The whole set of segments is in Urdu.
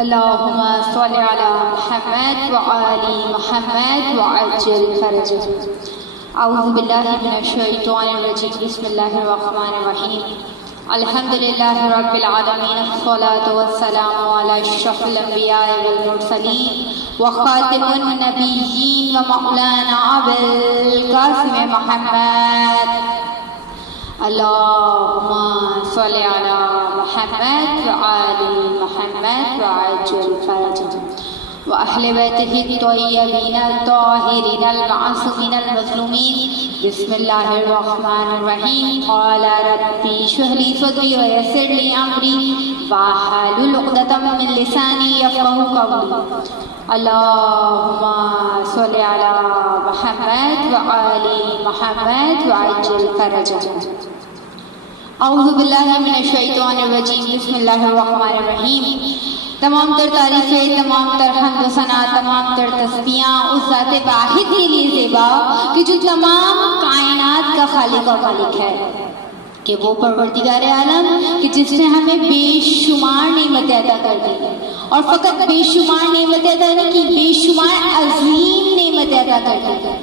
اللهم صل على محمد وآل محمد وعجل فرجه. اعوذ باللہ من الشیطان الرجیم. بسم اللہ الرحمن الرحیم. الحمد للہ رب العالمین. الصلاة والسلام علی اشرف الانبیاء والمرسلین وخاتم النبیین ومولانا ابوالقاسم محمد. اللهم صل على محمد وآل محمد وعجل فرجه وأهل بيته الطيبين الطاهرين المعصومين المظلومين. بسم الله الرحمن الرحيم. قال ربي اشرح لي صدري ويسر لي أمري واحلل عقدة من لساني يفقهوا قولي. اللهم صل على محمد وآل محمد وعجل فرجه. اعوذ باللہ من الشیطان الرجیم. بسم اللہ الرحمن الرحیم. تمام تر تعریفیں، تمام تر حمد و ثنا، تمام تر تسبیحاں اس ذات واحد کے لیے زیبا کہ جو تمام کائنات کا خالق و مالک ہے، کہ وہ پروردگار عالم کہ جس نے ہمیں بے شمار نعمتیں عطا کر دی، اور فقط بے شمار نعمتیں عطا نہیں کی، بے شمار عظیم نعمتیں عطا کر دی.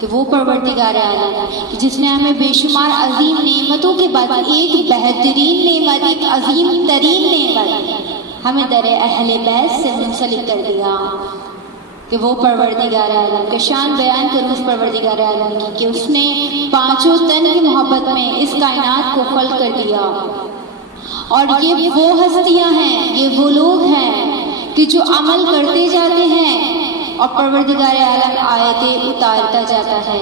کہ وہ پروردگار عالم کہ جس نے ہمیں بے شمار عظیم نعمتوں کے بعد ایک بہترین نعمت، ایک عظیم ترین نعمت ہمیں در اہل بیت سے منسلک کر دیا. کہ وہ پروردگار عالم کہ شان بیان کروں اس پروردگار عالم کی کہ اس نے پانچوں تن کی محبت میں اس کائنات کو خلق کر دیا. اور یہ وہ ہستیاں ہیں، یہ وہ لوگ ہیں کہ جو عمل کرتے جاتے ہیں اور پروردگار عالم آیتیں اتارتا جاتا ہے.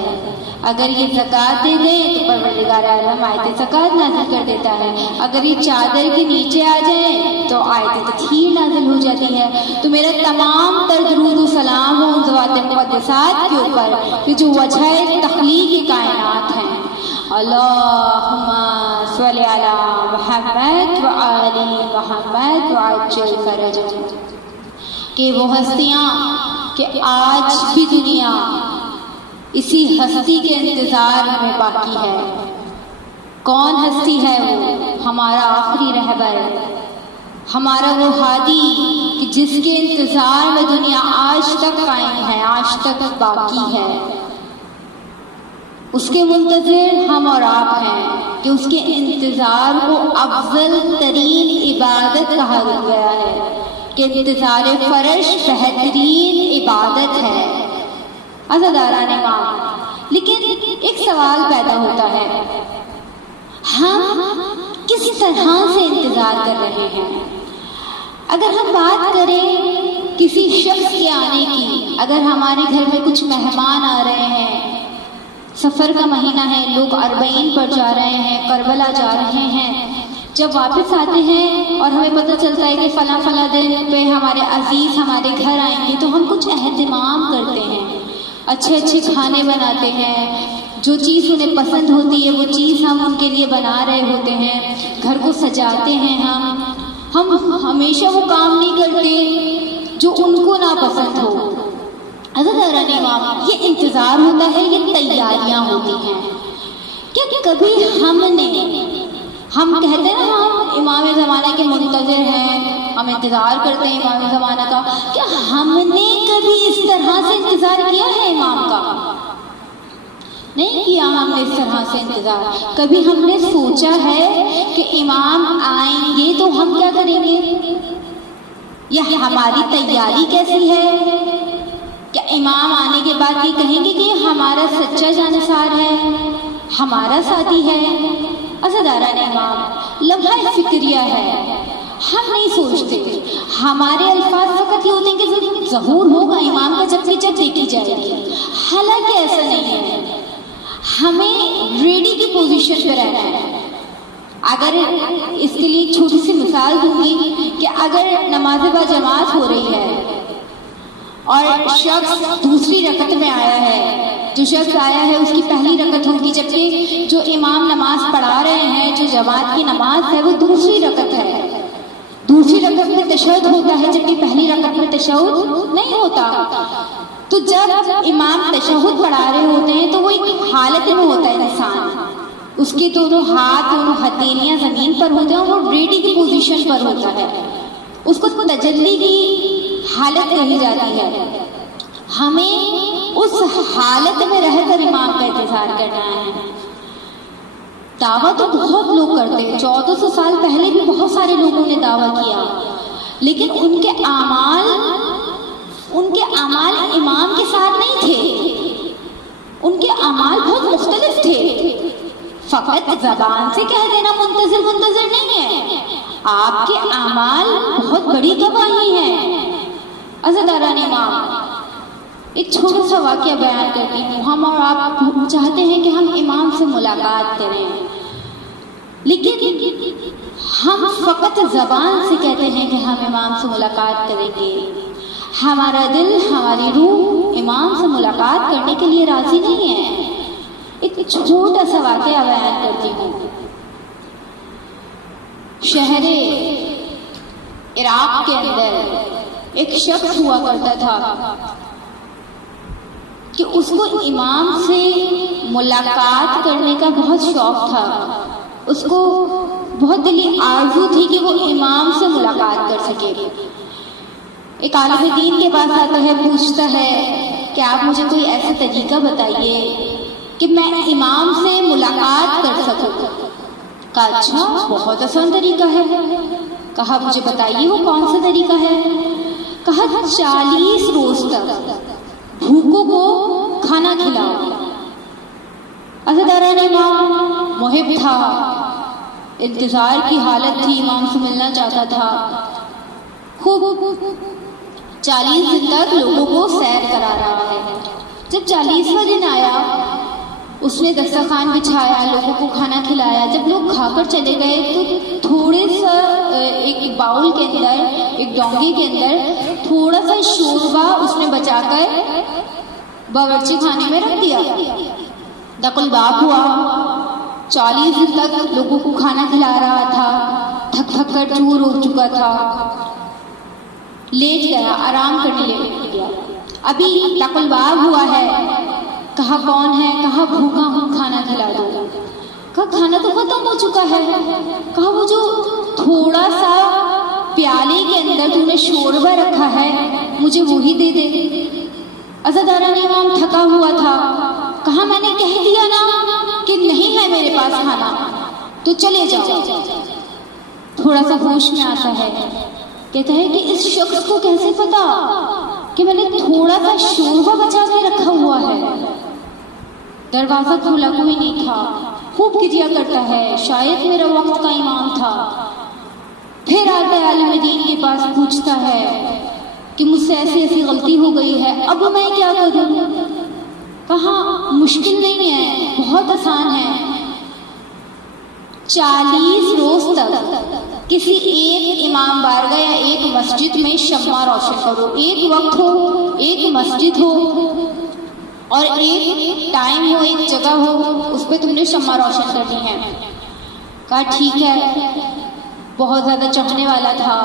اگر یہ زکوٰۃ دے دیں تو پروردگار عالم آیت زکوٰۃ نازل کر دیتا ہے. اگر یہ چادر کے نیچے آ جائیں تو آیت تطہیر نازل ہو جاتی ہے. تو میرا تمام تر درود و سلام ہو ان ذوات مقدسات کے اوپر کہ جو وجہ تخلیق کائنات ہیں. اللہم صل علی محمد وآل محمد وعجل فرجہ. کہ وہ ہستیاں کہ آج بھی دنیا اسی ہستی کے انتظار میں باقی ہے. کون ہستی ہے وہ؟ ہمارا آخری رہبر، ہمارا وہ ہادی کہ جس کے انتظار میں دنیا آج تک قائم ہے، آج تک باقی ہے. اس کے منتظر ہم اور آپ ہیں کہ اس کے انتظار کو افضل ترین عبادت کہا گیا ہے. کہ انتظار فرش بہترین عبادت ہے. عزاداران امام، لیکن ایک سوال پیدا ہوتا ہے، ہم کس طرح سے انتظار کر رہے ہیں؟ اگر ہم بات کریں کسی شخص کے آنے کی، اگر ہمارے گھر میں کچھ مہمان آ رہے ہیں، سفر کا مہینہ ہے، لوگ اربعین پر جا رہے ہیں، کربلا جا رہے ہیں، جب واپس آتے ہیں اور ہمیں پتہ چلتا ہے کہ فلاں فلاں دن پہ ہمارے عزیز ہمارے گھر آئیں گے، تو ہم کچھ اہتمام کرتے ہیں، اچھے اچھے کھانے بناتے ہیں، جو چیز انہیں پسند ہوتی ہے وہ چیز ہم ان کے لیے بنا رہے ہوتے ہیں، گھر کو سجاتے ہیں. ہم ہمیشہ وہ کام نہیں کرتے جو ان کو ناپسند ہو. عزاداران امام، یہ انتظار ہوتا ہے، یہ تیاریاں ہوتی ہیں. کیا کبھی ہم کہتے ہیں نا ہم امام زمانہ کے منتظر ہیں، ہم انتظار کرتے ہیں امام زمانہ کا، کیا ہم نے کبھی اس طرح سے انتظار کیا ہے امام کا؟ نہیں کیا ہم نے اس طرح سے انتظار. کبھی ہم نے سوچا ہے کہ امام آئیں گے تو ہم کیا کریں گے، یا ہماری تیاری کیسی ہے؟ کیا امام آنے کے بعد یہ کہیں گے کہ ہمارا سچا جانسار ہے، ہمارا ساتھی ہے؟ عزاداران امام، لمحہ فکریہ ہے، ہم نہیں سوچتے. ہمارے الفاظ فقط یہ ہوتے ہیں کہ ظہور ہوگا امام کا جب دیکھی جائے گی. حالانکہ ایسا نہیں ہے. ہمیں ریڈی کی پوزیشن پہ رہنا ہے. اگر اس کے لیے ایک چھوٹی سی مثال دوں گی کہ اگر نماز با جماعت ہو رہی ہے اور شخص دوسری رکعت میں آیا ہے، جو شخص آیا ہے اس کی پہلی رکعت ہوگی، جبکہ جو امام نماز پڑھا رہے ہیں، جو جماعت کی نماز ہے وہ دوسری رکعت ہے. دوسری رکعت میں تشہد ہوتا ہے جبکہ پہلی رکعت میں تشہد نہیں ہوتا. تو جب امام تشہد پڑھا رہے ہوتے ہیں تو وہ ایک حالت میں ہوتا ہے انسان، اس کے دونوں ہاتھ، دونوں ہتھیلیاں زمین پر ہوتے ہیں اور وہ ریڈی کی پوزیشن پر ہوتا ہے. اس کو تجلی کی حالت کہی جاتی ہے. ہمیں اس حالت میں رہ کر امام کا انتظار کرنا ہے. دعویٰ تو بہت لوگ کرتے ہیں، 1400 سال پہلے بھی بہت سارے لوگوں نے دعویٰ کیا، لیکن ان کے اعمال امام کے ساتھ نہیں تھے. ان کے اعمال بہت مختلف تھے. فقط زبان سے کہہ دینا منتظر نہیں ہے، آپ کے اعمال بہت بڑی گواہی ہیں. عزاداران امام، ایک چھوٹا سا واقعہ بیان کرتی ہوں. ہم اور آپ چاہتے ہیں کہ ہم امام سے ملاقات کریں، لیکن ہم فقط زبان سے کہتے ہیں کہ ہم امام سے ملاقات کریں گے. ہمارا دل، ہماری روح امام سے ملاقات کرنے کے لیے راضی نہیں ہے. ایک چھوٹا سا واقعہ بیان کرتی ہوں. شہر عراق کے اندر ایک شخص ہوا کرتا تھا کہ اس کو امام سے ملاقات کرنے کا بہت شوق تھا. اس کو بہت دلی آرزو تھی کہ وہ امام سے ملاقات کر سکے. ایک عالم دین کے پاس آتا ہے، پوچھتا ہے کہ آپ مجھے کوئی ایسا طریقہ بتائیے کہ میں امام سے ملاقات کر سکوں. کہا اچھا، بہت آسان طریقہ ہے. کہا مجھے بتائیے وہ کون سا طریقہ ہے. کہا 40 روز تک بھوکوں کو کھانا کھلاؤ. عزاداران امام محب تھا، انتظار کی حالت تھی، امام سے ملنا چاہتا تھا. خوب 40 دن تک لوگوں کو سیر کرا رہا ہے. جب 40واں دن آیا، اس نے دسترخوان بچھایا، لوگوں کو کھانا کھلایا. جب لوگ کھا کر چلے گئے تو تھوڑے سا ایک باؤل کے اندر، ایک ڈونگی کے اندر تھوڑا سا شوربہ اس نے بچا کر باورچی خانے میں رکھ دیا. دق الباب ہوا. 40 دن تک لوگوں کو کھانا کھلا رہا تھا، تھک کر چور ہو چکا تھا. لیٹ گیا، آرام کرنے لیٹ گیا. ابھی دق الباب ہوا ہے. کہا کون ہے؟ کہا بھوکا ہوں، کھانا کھلا دو. کہا کھانا تو ختم ہو چکا ہے. کہا وہ جو تھوڑا سا پیالے کے اندر تم نے شوربہ رکھا ہے مجھے وہی دے دے. عزاداران امام تھکا ہوا تھا. کہا میں نے کہہ دیا نا کہ نہیں ہے میرے پاس کھانا، تو چلے جاؤ. تھوڑا سا ہوش میں آتا ہے، کہتا ہے کہ اس شخص کو کیسے پتا کہ میں نے تھوڑا سا شوربہ بچا کے رکھا ہوا ہے. دروازہ کھولا، کوئی نہیں تھا. خوب گریا کرتا ہے، شاید میرا وقت کا امام تھا. پھر آتا ہے عالم دین کے پاس، پوچھتا ہے کہ مجھ سے ایسی غلطی ہو گئی ہے، اب میں کیا کروں. کہا مشکل نہیں ہے، بہت آسان ہے. 40 روز تک کسی ایک امام بارگاہ یا ایک مسجد میں شمع روشن کرو. ایک وقت ہو، ایک مسجد ہو اور ایک ٹائم ہو، ایک جگہ ہو، اس پہ تم نے شمع روشن کرنی ہے. کہا ٹھیک ہے. بہت زیادہ چڑھنے والا تھا.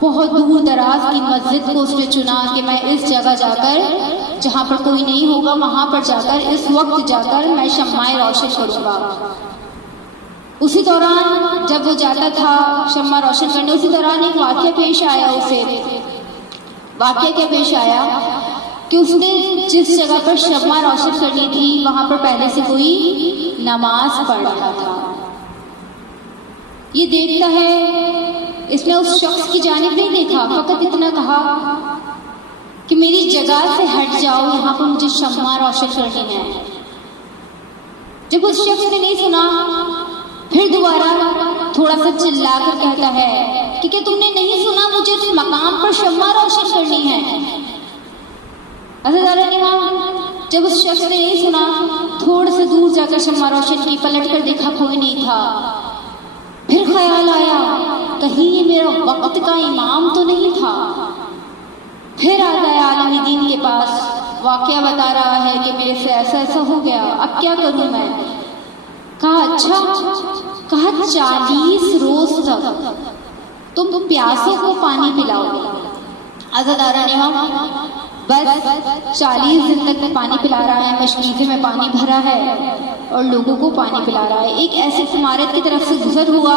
بہت دور دراز کی مسجد کو اس نے چنا کہ میں اس جگہ جا کر، جہاں پر کوئی نہیں ہوگا، وہاں پر جا کر اس وقت جا کر میں شمع روشن کروں گا. اسی دوران جب وہ جاتا تھا شمع روشن کرنے، اسی دوران ایک واقعہ پیش آیا. اسے واقعہ کیا پیش آیا کہ اس نے جس جگہ پر شمع روشن کرنی تھی وہاں پر پہلے سے کوئی نماز پڑھ رہا تھا. یہ دیکھتا ہے، اس نے اس شخص کی جانب نہیں دیکھا، فقط اتنا کہا کہ میری جگہ سے ہٹ جاؤ، یہاں پر مجھے شمع روشن کرنی ہے. جب اس شخص نے نہیں سنا، پھر دوبارہ تھوڑا سا چلا کر کہتا ہے کہ کیا تم نے نہیں سنا، مجھے اس مقام پر شمع روشن کرنی ہے. عزاداران امام جب اس شخص نے نہیں سنا، تھوڑا سے دور جا کر شمع روشن کی، پلٹ کر دیکھا کوئی نہیں تھا. پھر خیال آیا کہیں یہ میرا وقت کا امام تو نہیں تھا. پھر آتا ہے عالم دین کے پاس، واقعہ بتا رہا ہے کہ میرے سے ایسا ایسا ہو گیا، اب کیا کروں میں. کہا اچھا. کہا 40 روز تک تم پیاسوں کو پانی پلاؤ. عزاداران امام بس 40 دن تک پانی پلا رہا ہے، مشکیزے میں پانی بھرا ہے اور لوگوں کو پانی پلا رہا ہے. ایک ایسی عمارت کی طرف سے گزر ہوا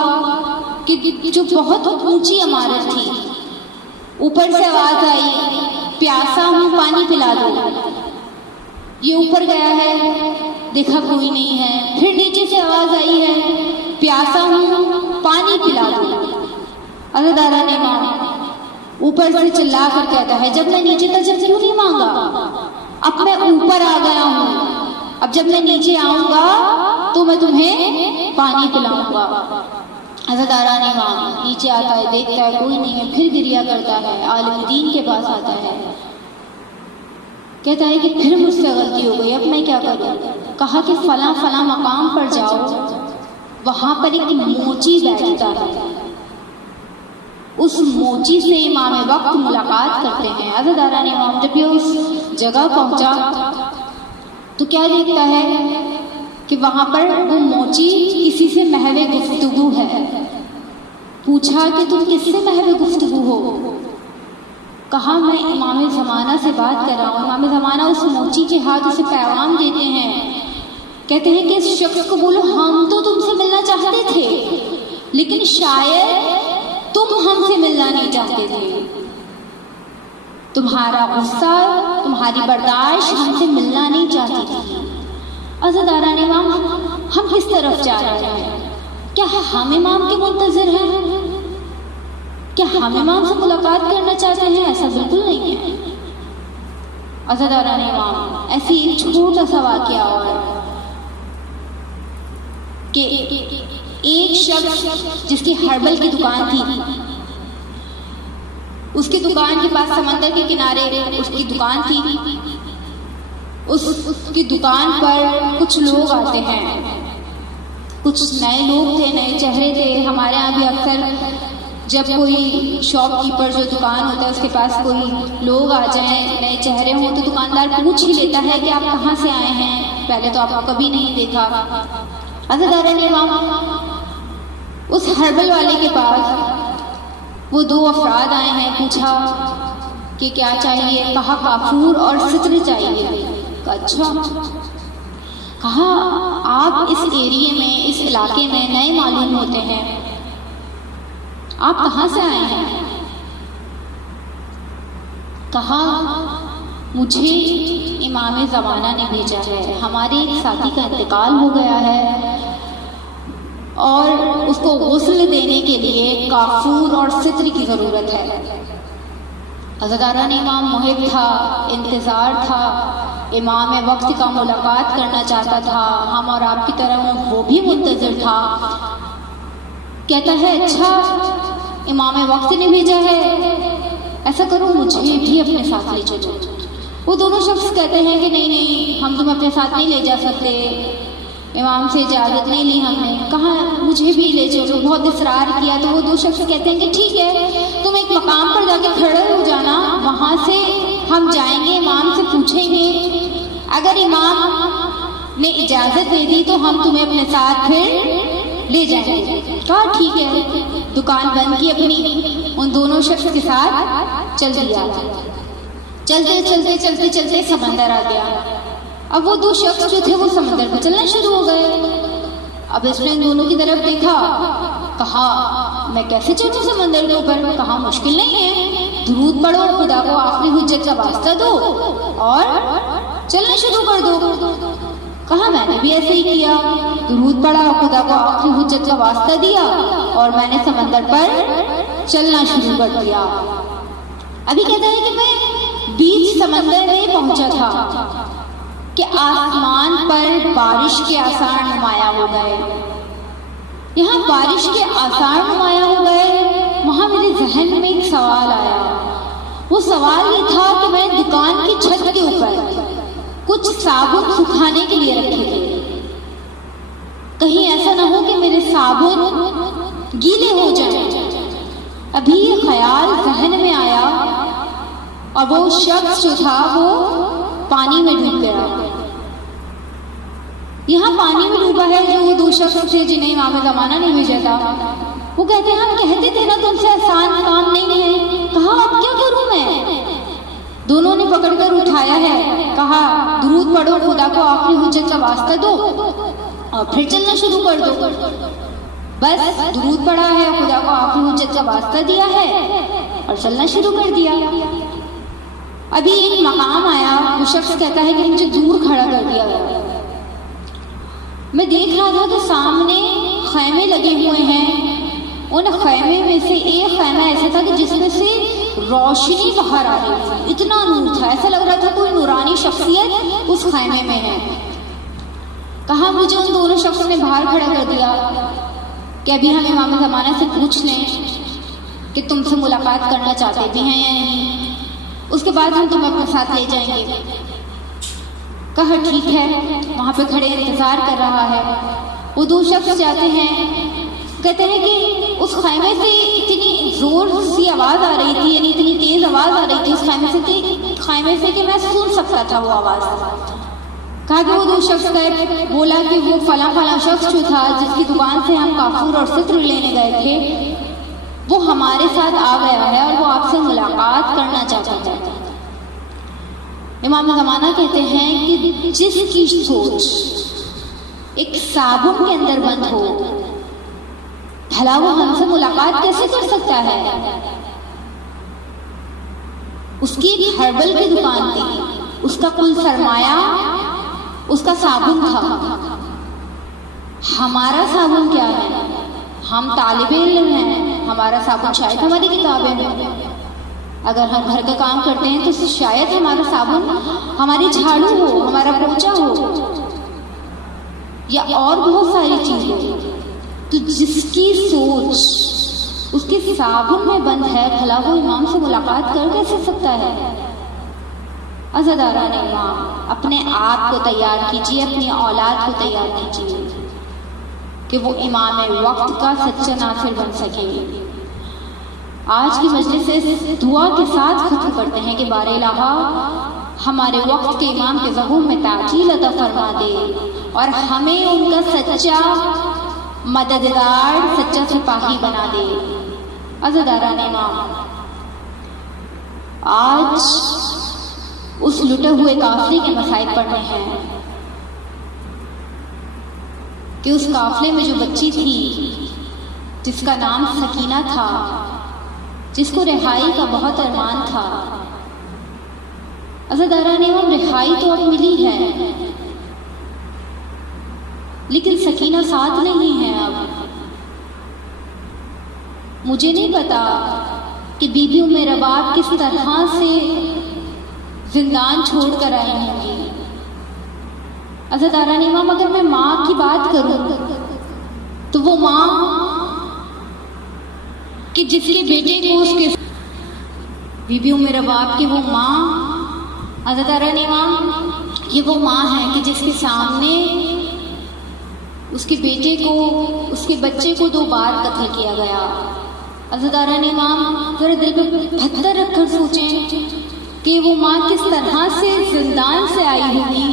کہ جو بہت اونچی عمارت تھی، اوپر سے آواز آئی پیاسا ہوں پانی پلا دو. یہ اوپر گیا ہے, دیکھا کوئی نہیں ہے. پھر نیچے سے آواز آئی ہے پیاسا ہوں پانی پلا دو. عزاداران امام اوپر سے چلا کر کہتا ہے جب میں نیچے تک جب کیوں نہیں مانگا, اب میں اوپر آ گیا ہوں, اب جب میں نیچے آؤں گا تو میں تمہیں پانی پلاؤں گا. عزاداران امام نیچے آتا ہے, دیکھتا ہے کوئی نہیں ہے, پھر گریا کرتا ہے, عالم دین کے پاس آتا ہے, کہتا ہے کہ پھر مجھ سے غلطی ہو گئی, اب میں کیا کروں. کہا کہ فلاں فلاں مقام پر جاؤ, وہاں پر ایک موچی بیٹھتا ہے, اس موچی سے امام وقت ملاقات کرتے ہیں. عزاداران امام جب یہ اس جگہ پہنچا تو کیا دیکھتا ہے کہ وہاں پر وہ موچی کسی سے محو گفتگو ہے. پوچھا کہ تم کس سے محو گفتگو ہو. کہا میں امام زمانہ سے بات کر رہا ہوں. امام زمانہ اس موچی کے ہاتھ اسے پیغام دیتے ہیں, کہتے ہیں کہ اس شخص کو بولو ہم تو تم سے ملنا چاہتے تھے, لیکن شاید تم ہم سے ملنا نہیں چاہتے تھے. تمہارا غصہ, تمہاری برداشت ہم سے ملنا نہیں چاہتی تھی. عزاداران امام ہم کس طرف جا رہے ہیں؟ کیا ہم امام کے منتظر ہیں؟ کیا ہم امام سے ملاقات کرنا چاہتے ہیں؟ ایسا بالکل نہیں ہے. عزاداران امام ایسی ایک چھوٹا سا واقعہ اور کہ ایک شخص جس کی ہربل کی دکان تھی, اس کی دکان کے پاس سمندر کے کنارے اس کی دکان تھی. اس کی دکان پر کچھ لوگ آتے ہیں, کچھ نئے لوگ تھے, نئے چہرے تھے. ہمارے یہاں بھی اکثر جب کوئی شاپ کیپر جو دکان ہوتا ہے اس کے پاس کوئی لوگ آ جائیں, نئے چہرے ہوں, تو دکاندار پوچھ ہی لیتا ہے کہ آپ کہاں سے آئے ہیں, پہلے تو آپ کو کبھی نہیں دیکھا. عزاداران امام اس ہربل والے کے پاس وہ دو افراد آئے ہیں, پوچھا کہ کیا چاہیے. کہا کافور اور ستر چاہیے. اچھا. کہا آپ اس ایریے میں, اس علاقے میں نئے معلوم ہوتے ہیں, آپ کہاں سے آئے ہیں؟ کہا مجھے امام زمانہ نے بھیجا ہے, ہمارے ایک ساتھی کا انتقال ہو گیا ہے اور اس کو غسل دینے کے لیے کافور اور ستر کی ضرورت ہے. عزاداران امام محب تھا, انتظار تھا, امام وقت کا ملاقات کرنا چاہتا تھا. ہم اور آپ کی طرح وہ بھی منتظر تھا. کہتا ہے اچھا امام وقت نے بھیجا ہے, ایسا کرو مجھے بھی اپنے ساتھ لے چلو. وہ دونوں شخص کہتے ہیں کہ نہیں ہم تم اپنے ساتھ نہیں لے جا سکتے, امام سے اجازت نہیں لی ہم نے. کہا مجھے بھی لے چلو. بہت اصرار کیا تو وہ دو شخص کہتے ہیں کہ ٹھیک ہے تم ایک مقام پر جا کے کھڑے ہو جانا, وہاں سے ہم جائیں گے, امام سے پوچھیں گے, اگر امام نے اجازت دے دی تو ہم تمہیں اپنے ساتھ پھر لے جائیں گے. کہا ٹھیک ہے. دکان بند کی اپنی, ان دونوں شخص کے ساتھ چل دیا. چلتے چلتے چلتے چلتے سمندر آ گیا. اب وہ دو شخص جو تھے وہ سمندر پہ چلنا شروع ہو گئے. اب اس نے ان دونوں کی طرف دیکھا, کہا میں کیسے چلوں سمندر کے اوپر. کہا مشکل نہیں ہے, درود پڑھو, خدا کو آخری حجت کا واسطہ دو اور چلنا شروع کر دو. کہا میں نے بھی ایسے ہی کیا, درود پڑھا, خدا کو آخری حجت کا واسطہ دیا اور میں نے سمندر پر چلنا شروع کر دیا. ابھی کہتا ہے کہ میں بیچ سمندر میں پہنچا تھا کہ آسمان پر بارش کے آثار نمایاں ہو گئے. یہاں بارش کے آثار نمایاں ہو گئے, وہاں میرے ذہن میں ایک سوال آیا. وہ سوال یہ تھا کہ میں دکان کی چھت کے اوپر کچھ صابن سکھانے کے لیے رکھے تھے, کہیں ایسا نہ ہو کہ میرے صابن گیلے ہو جائیں. ابھی یہ خیال ذہن میں آیا اور وہ شخص جو تھا وہ پانی میں ڈوب گیا. یہاں پانی میں ڈوبا ہے جو وہ دو شخص تھے جنہیں امام زمانہ نے بھیجا تھا. وہ کہتے ہیں ہم کہتے تھے نا تم سے آسان کام نہیں ہے. کہا اب کیا کروں میں. دونوں نے پکڑ کر اٹھایا ہے, کہا درود پڑھو, خدا کو آخری حجت کا واسطہ دو اور پھر چلنا شروع کر دو. بس درود پڑھا ہے, خدا کو آخری حجت کا واسطہ دیا ہے, اور چلنا شروع کر دیا۔ ابھی ایک مقام آیا، وہ شخص کہتا ہے کہ مجھے دور کھڑا کر دیا گیا، میں دیکھ رہا تھا کہ سامنے خیمے لگے ہوئے ہیں، ان خیمے میں سے ایک خیمہ ایسا تھا کہ جس میں سے روشنی باہر آ رہی تھی، اتنا نور تھا، ایسا لگ رہا تھا کوئی نورانی شخصیت اس خیمے میں ہے۔ کہا مجھے ان دونوں شخصوں نے باہر کھڑا کر دیا کہ ابھی ہم امام زمانہ سے پوچھ لیں کہ تم سے ملاقات کرنا چاہتے بھی ہیں یا نہیں، اس کے بعد ہم تمہیں اپنے ساتھ لے جائیں گے۔ کہا ٹھیک ہے، وہاں پہ کھڑے انتظار کر رہا ہے۔ وہ دو شخص جاتے ہیں، کہتے ہیں کہ اس خیمے سے اتنی زور سی آواز آ رہی تھی، یعنی اتنی تیز آواز آ رہی تھی اس خیمے سے کہ میں سن سکتا تھا وہ آواز۔ کہا کہ وہ دو شخص گئے، بولا کہ وہ فلاں فلاں شخص جو تھا جس کی دکان سے ہم کافور اور ستر لینے گئے تھے، وہ ہمارے ساتھ آ گیا ہے اور وہ آپ سے ملاقات کرنا چاہتا ہے۔ امام زمانہ کہتے ہیں کہ جس کی سوچ ایک صابن کے اندر بند ہو، بھلا وہ ہم سے ملاقات کیسے کر سکتا ہے؟ اس کی ایک ہربل کی دکان تھی، اس کا کل سرمایہ اس کا صابن تھا۔ ہمارا صابن کیا ہے؟ ہم طالب علم ہیں، ہمارا صابن شاید ہماری کتابیں ہیں، اگر ہم گھر کا کام کرتے ہیں تو شاید ہمارا صابن ہماری جھاڑو ہو، ہمارا پوچھا ہو، یا اور بہت ساری چیزیں۔ تو جس کی سوچ اس کے صابن میں بند ہے، بھلا وہ امام سے ملاقات کر کیسے سکتا ہے؟ عزاداران امام، اپنے آپ کو تیار کیجیے، اپنی اولاد کو تیار کیجیے کہ وہ امام وقت کا سچا ناصر بن سکے۔ آج کی مجلس سے دعا کے ساتھ ختم کرتے ہیں کہ بار الہ ہمارے وقت کے امام کے ظہور میں تعجیل عطا فرما دے اور ہمیں ان کا سچا مددگار، سچا سپاہی بنا دے۔ عزاداران امام، آج اس لٹے ہوئے قافلے کے مسائل پڑھنے ہیں کہ اس قافلے میں جو بچی تھی جس کا نام سکینہ تھا، جس کو رہائی کا بہت ارمان تھا، عزاداران امام رہائی تو اب ملی ہے لیکن سکینہ ساتھ نہیں ہے۔ اب مجھے نہیں پتا کہ بی بی ام رباب کس طرح سے زندان چھوڑ کر آئی ہوں گی۔ عزاداران امام، اگر میں ماں کی بات کروں تو وہ ماں کہ جس کے بیٹے کو اس کے بی بی ام رباب کی وہ ماں، عزاداران امام، یہ وہ ماں ہے کہ جس کے سامنے اس کے بیٹے کو، اس کے بچے کو 2 بار قتل کیا گیا۔ عزاداران امام، ذرا دل پہ پتھر رکھ کر سوچیں کہ وہ ماں کس طرح سے زندان سے آئی ہوگی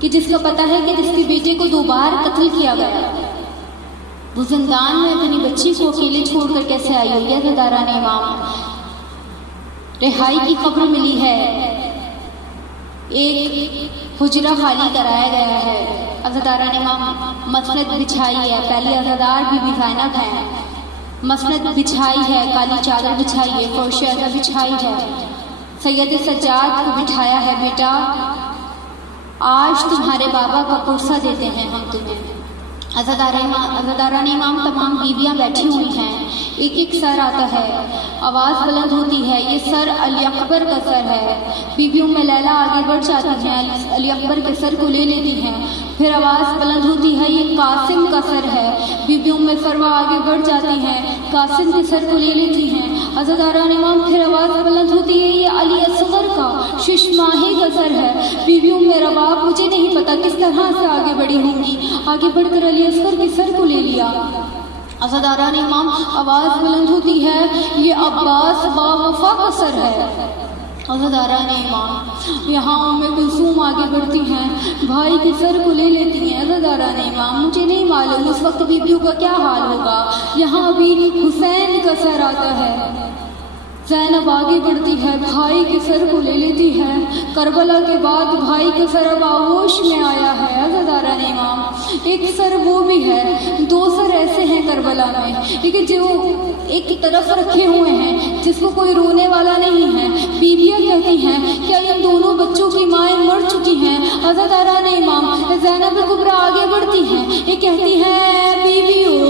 کہ جس کا پتہ ہے کہ جس کے بیٹے کو 2 بار قتل کیا گیا، وہ زندان میں اپنی بچی کو اکیلے چھوڑ کر کیسے آئی ہوگی۔ عزاداران امام، رہائی کی خبر ملی ہے، ایک حجرہ خالی کرایا گیا ہے۔ عزاداران امام، مسند بچھائی ہے، پہلی عزادار بی بی زینب ہے، مسند بچھائی ہے، کالی چادر بچھائی ہے، فرش ازا بچھائی ہے، سید سجاد کو بٹھایا ہے، بیٹا آج تمہارے بابا کا پرسہ دیتے ہیں ہم تمہیں۔ عزاداران امام، تمام بیویاں بیٹھی ہوئی ہیں، ایک ایک سر آتا ہے، آواز بلند ہوتی ہے، یہ سر علی اکبر کا سر ہے۔ بیویوں میں لیلا آگے بڑھ جاتی ہیں، علی اکبر کے سر کو لے لیتی ہیں، پھر آواز بلند ہوتی ہے، یہ قاسم کا سر ہے۔ بیویوں میں فروہ آگے بڑھ جاتی ہیں، قاسم کے سر کو لے لیتی ہیں۔ عزاداران امام، پھر آواز بلند ہوتی ہے، یہ علی اصغر کا ششماہی کا سر ہے۔ بیویوں میں رباب مجھے نہیں پتا کس طرح سے آگے بڑھی ہوں گی، آگے بڑھ کر علی اصغر کے سر کو لے لیا۔ عزاداران امام، آواز بلند ہوتی ہے، یہ عباس با وفا کا سر ہے۔ عزاداران امام، یہاں ام کلثوم آگے بڑھتی ہیں، بھائی کے سر کو لے لیتی ہیں۔ عزاداران امام، مجھے نہیں معلوم اس وقت بیویوں کا کیا حال ہوگا، یہاں ابھی حسین کا سر آتا ہے۔ زینب آگے بڑھتی ہے، بھائی کے سر کو لے لیتی ہے۔ کربلا کے بعد بھائی کا سر اب آغوش میں آیا ہے۔ عزاداران امام، ایک سر وہ بھی ہے، دو سر ایسے ہیں کربلا میں لیکن جو ایک طرف رکھے ہوئے ہیں جس کو کوئی رونے والا نہیں ہے۔ بیویاں کہتی ہیں کیا ان دونوں بچوں کی مائیں مر چکی ہیں؟ حضرت آران امام زینب کبریٰ آگے بڑھتی ہیں، یہ کہتی ہیں بیویوں